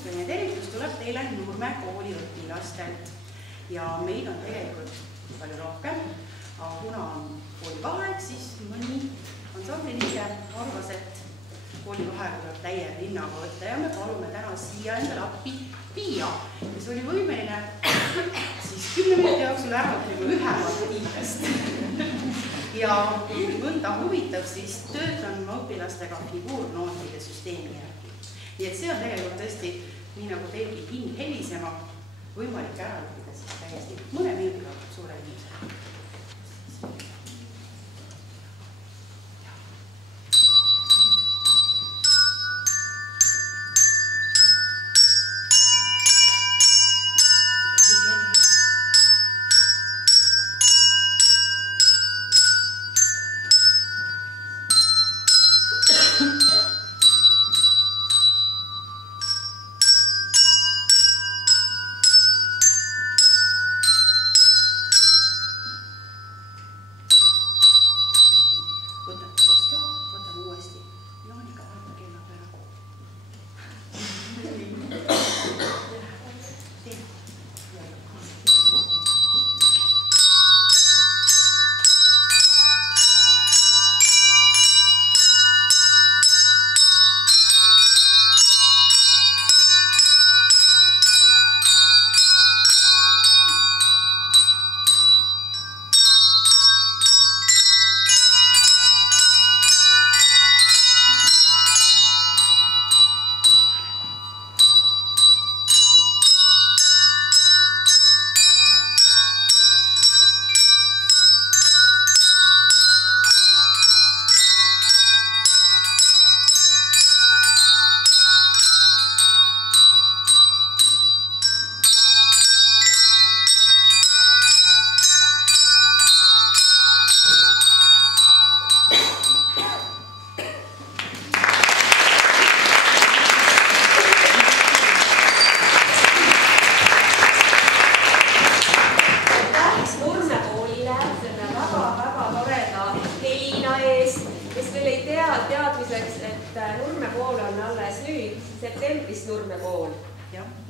muusikaline tervitus tuleb teile Nurme kooli õpilastelt ja meid on tegelikult palju rohkem, aga kuna on koolivaheaeg, siis mõni ansambli liige arvas, et koolivaheaeg tuleb täie linnaga võtta ja me palume täna siia endale appi Piia, kes oli võimeline siis 10 minuti jooksul ära õppima ühe Martinest. Ja kui mõnda huvitab, siis töötan ma õpilastega figuurnootide süsteemi järgi. Nii et see on tegelikult tõesti, nii nagu teilgi hing helisema, võimalik ära õppida siis täiesti mõne minutiga suure inimesele.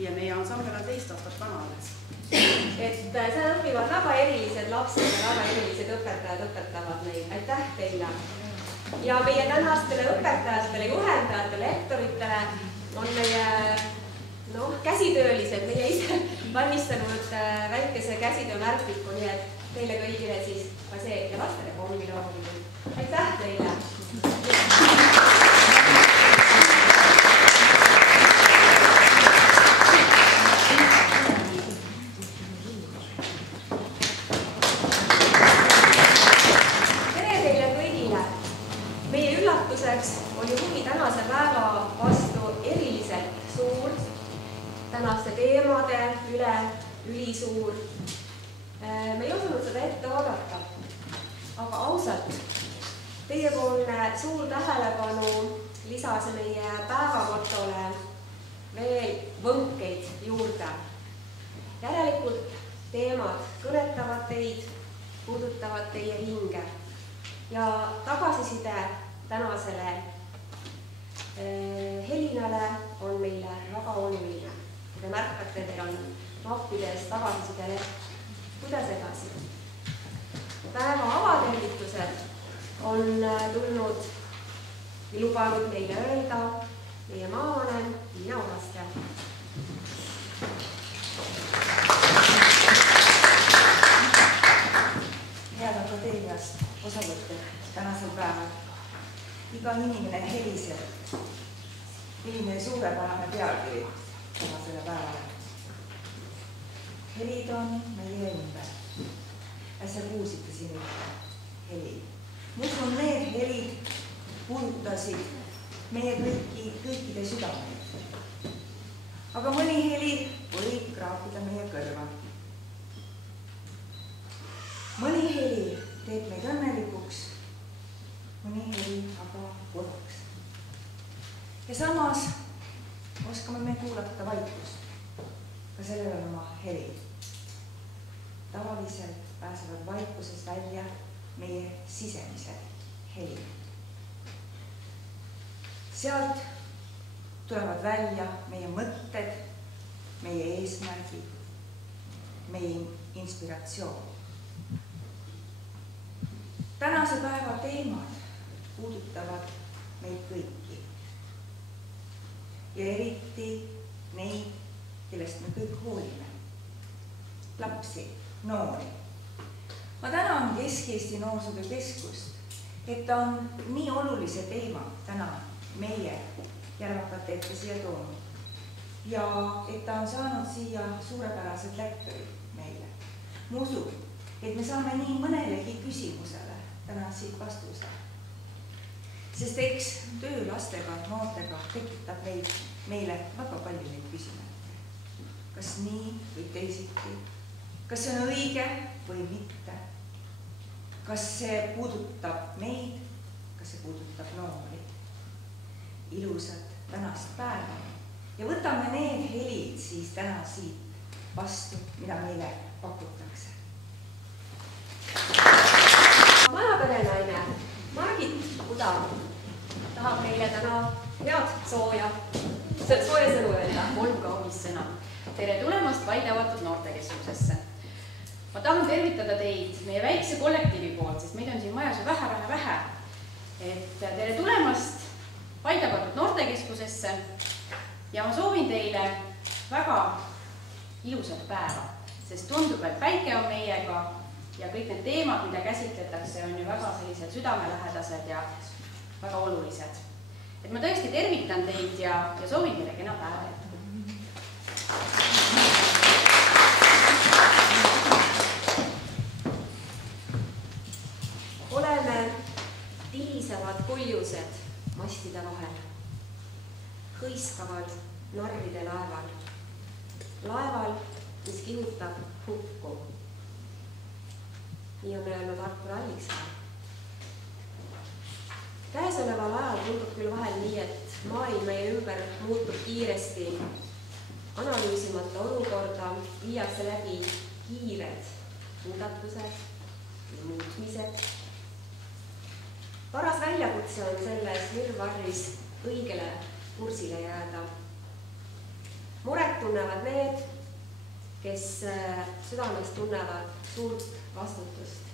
Ja meie ansambel on 12 aastat vana alles. Et seal õpivad väga erilised lapsed ja väga erilised õpetajad õpetavad neid. Aitäh teile! Ja meie tänastele õpetajatele, juhendajatele, lektoritele on meie käsitöölised, meie ise valmistanud väikese käsitöömärkliku, nii et teile kõigile siis ka see ja lastele kommi loomulikult. Aitäh teile! Oli huvi tänase päeva vastu eriliselt suur, tänaste teemade üle ülisuur. Me ei osanud seda ette oodata, aga ausalt, teiepoolne suur tähelepanu lisas meie päevamotole veel võnkeid juurde. Järelikult teemad kõnetavad teid, puudutavad teie hinge ja tagasiside tänasele helinale on meile väga oluline. Te märkate, teil on mappides tagasiside leht. Kuidas edasi? Päeva avatervitused on tulnud ja lubanud meile öelda meie maavanem Liina Ohaste. Head akadeemiast osavõtted tänasel päeval. Iga inimene heliseb. Milline suurepärane pealkiri tänasele päevale. Helid on meie ümber. Äsja kuulsite siin ühte heli. Muidu need helid puudutasid meie kõikide südameid. Aga mõni heli võib kraapida meie kõrva. Mõni heli teeb meid õnnelikuks, mõni heli aga kurvaks. Ja samas oskame me kuulata vaikust. Ka sellel on oma heli. Tavaliselt pääsevad vaikusest välja meie sisemised helid. Sealt tulevad välja meie mõtted, meie eesmärgid, meie inspiratsioon. Tänase päeva teemad puudutavad meid kõiki ja eriti neid, kellest me kõik hoolime. Lapsi, noori. Ma tänan Kesk-Eesti Noorsootöö Keskust, et ta on nii olulise teema täna meie järvakate ette siia toonud ja et ta on saanud siia suurepärased lektorid meile. Ma usun, et me saame nii mõnelegi küsimusele täna siit vastuse. Sest eks töö lastega, noortega tekitab meile väga palju neid küsimusi. Kas nii või teisiti? Kas see on õige või mitte? Kas see puudutab meid? Kas see puudutab noori? Ilusat tänast päeva ja võtame need helid siis täna siit vastu, mida meile pakutakse. Majaperenaine Margit Uda tahab meile täna head sooja sõnu öelda. 3 kaunist sõna. Tere tulemast Paide avatud noortekeskusesse. Ma tahan tervitada teid meie väikse kollektiivi poolt, sest meid on siin majas ju vähe. Tere tulemast Paide avatud noortekeskusesse ja ma soovin teile väga ilusat päeva, sest tundub, et päike on meiega ja kõik need teemad, mida käsitletakse, on ju väga sellised südamelähedased ja väga olulised. Et ma tõesti tervitan teid ja soovin teile kena päeva jätku. Oleme tilisevad kuljused mastide vahel, hõiskavad narride laeval. Laeval, mis kihutab hukku. Nii on öelnud Artur Alliksaar. Käesoleval ajal tundub küll vahel nii, et maailm meie ümber muutub kiiresti. Analüüsimata olukorda viiakse läbi kiired muudatused ja muutmised. Paras väljakutse on selles virvarris õigele kursile jääda. Muret tunnevad need, kes südames tunnevad suurt vastutust.